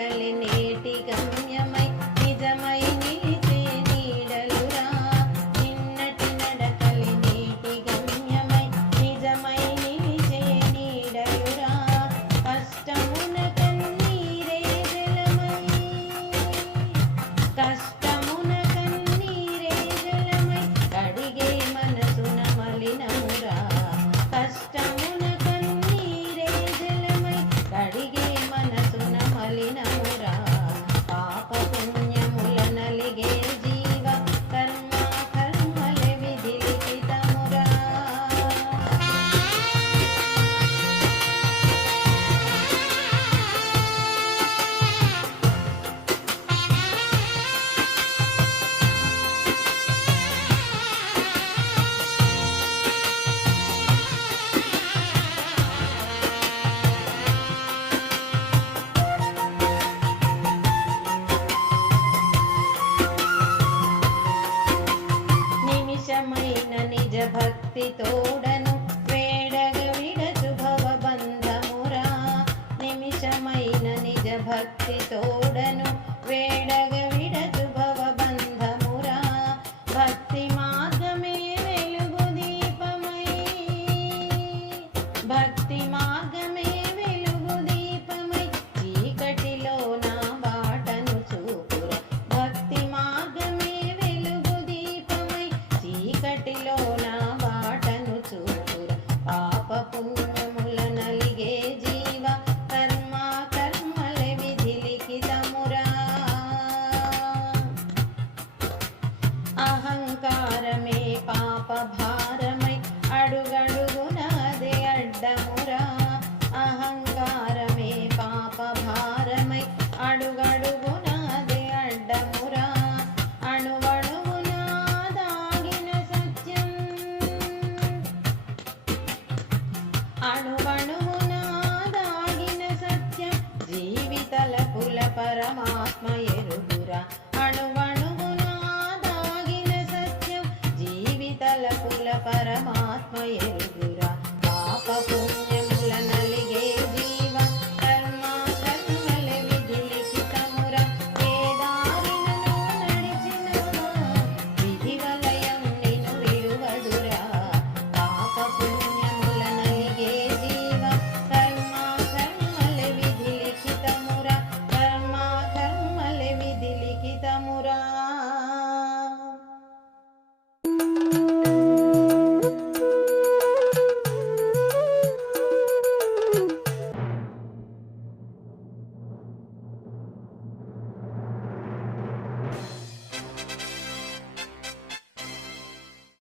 నడకలి నేటి గమ్యమై నిజమై నిలిచే నీడలురా. నిన్నటి నడకలి నేటి గమ్యమై నిజమై నిలిచే నీడలురా. కష్టమున కన్నీరే జలమై కష్టమున కన్నీరే జలమై కడిగే మనసున మలినమురా. కష్టమున కన్నీరే జలమై కడిగే మనసున మలినమురా. పాప పుణ్యముల నలిగే జీవ కర్మ కర్మల విధి లిఖితమురా. నిమిషమైన నిజ భక్తి తోడను వేడగ విడచు భవబంధమురా. నిమిషమైన నిజ భక్తి తోడను వేడగ విడచు భవబంధమురా. భక్తి మార్గమే వెలుగు దీపమై భక్తి మార్గమే వెలుగు దీపమై చీకటిలో నా బాటను చూపురా. భక్తి మార్గమే వెలుగు దీపమై చీకటిలో నా బాటను చూపురా. పాప పుణ్యముల నలిగే జీవ కర్మ కర్మల విధి లిఖితమురా. అహంకారమే పాప భారమై అడుగడుగునదే అడ్డమురా. అహంకారమే పాప భారమై అడుగడుగునదే అడ్డమురా. అణువణువున దాగిన సత్యం అణువణువున దాగిన సత్యం జీవితల పుల పరమాత్మ ఎరుగ.